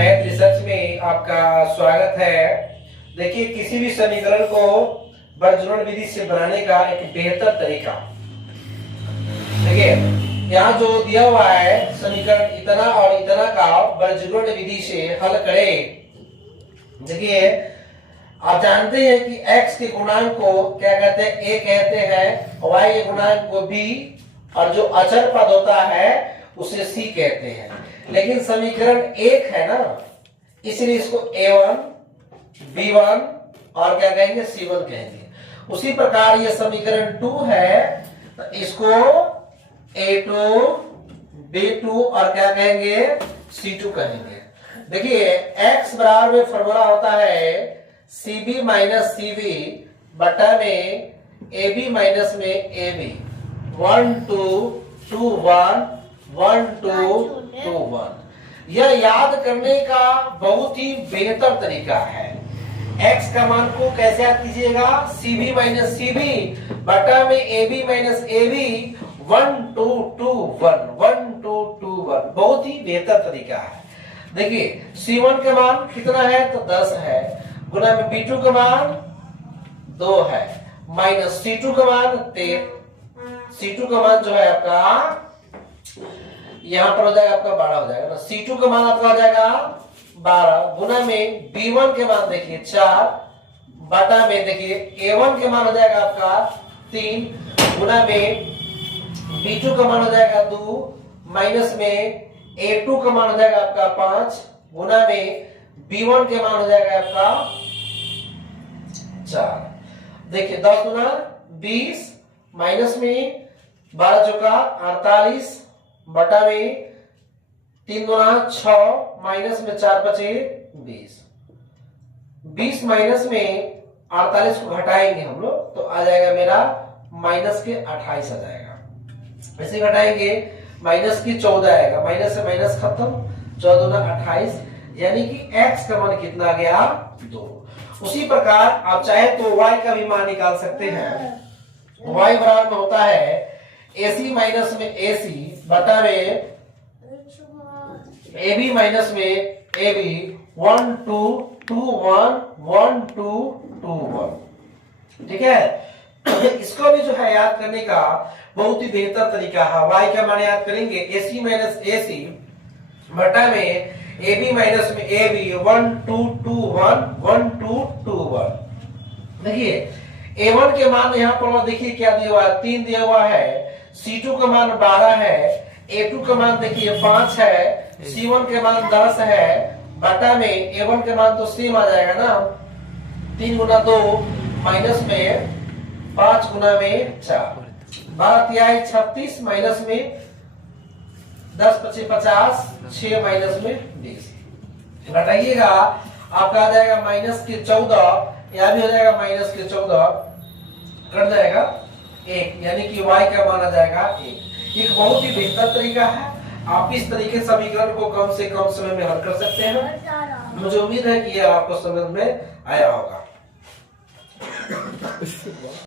Math research में आपका स्वागत है। देखिए, किसी भी समीकरण को वर्गजोड़ विधि से बनाने का एक बेहतर तरीका, देखिए यहाँ जो दिया हुआ है समीकरण इतना और इतना का वर्गजोड़ विधि से हल करें। देखिए, आप जानते हैं कि x के गुणांक को क्या कहते हैं, a कहते हैं, y के गुणांक को b, और जो अचर पद होता है उसे c कहते हैं। लेकिन समीकरण एक है ना, इसलिए इसको a1, b1 और क्या कहेंगे, c1 कहेंगे। उसी प्रकार ये समीकरण 2 है, तो इसको a2, b2 और क्या कहेंगे, c2 कहेंगे। देखिए x बराबर में फॉर्मूला होता है cb माइनस cv बटा में ab माइनस में ab, 1 2 2 1 1 2 2 1। यह याद करने का बहुत ही बेहतर तरीका है। x का मान को कैसे याद कीजिएगा, cb माइनस cv बटा में ab माइनस ab, 1 2 2 1 1 2 2 1। बहुत ही बेहतर तरीका है। देखिए c1 का मान कितना है, तो 10 है, गुना में b2 का मान 2 है, माइनस c2 का मान 13। c2 का मान जो है आपका यहां पर हो जाएगा आपका 12 हो जाएगा ना। c2 का मान आपका हो जाएगा 12, गुना में b1 के मान देखिए 4 बटा में देखिए a1 के मान हो जाएगा आपका 3, गुना में b2 का मान हो जाएगा 2, माइनस में a2 का मान हो जाएगा आपका 5, गुना में b1 के मान हो जाएगा आपका 4। देखिए 10 गुना 20, माइनस में 12 चौका 48 बटा में 3 गुना 6, माइनस में 4 बचे 20। 20 माइनस में 48 को घटाएंगे हम लोग तो आ जाएगा मेरा माइनस के 28 आ जाएगा। ऐसे घटाएंगे माइनस की 14 आएगा, माइनस से माइनस खत्म, 14 गुना 28, यानी कि x का मान कितना आ गया, 2। उसी प्रकार आप चाहे तो y का भी मान निकाल सकते हैं। y बराबर में होता है ac माइनस में ac बटा में ab माइनस में ab, 1 2 2 1 1 2 2 1। ठीक है, इसको भी जो है याद करने का बहुत ही बेहतर तरीका है। y का मान याद करेंगे ac माइनस ac बटा में ab माइनस में ab, 1 2 2 1 1 2 2 1। देखिए a1 के मान यहाँ पर देखिए क्या दिया हुआ है, 3 दिया हुआ है, c2 का मान 12 है, a2 का मान देखिए 5 है, c1 के मान 10 है, बटा में a1 के मान तो सेम आ जाएगा ना, 3 गुना 2 माइनस में 5 गुना में 4, 12 तिहाई 36, माइनस में 10 पचे 50, 6 माइनस में 20। घटाइएगा आपका आ जाएगा माइनस के 14, यहाँ भी हो जाएगा माइनस के 14, कट जाएगा 1, यानी कि y का मान आ जाएगा 1। एक बहुत ही बेहतर तरीका है। आप इस तरीके समीकरण को कम से कम समय में हल कर सकते हैं। मुझे उम्मीद है कि यह आपको समझ में आया होगा।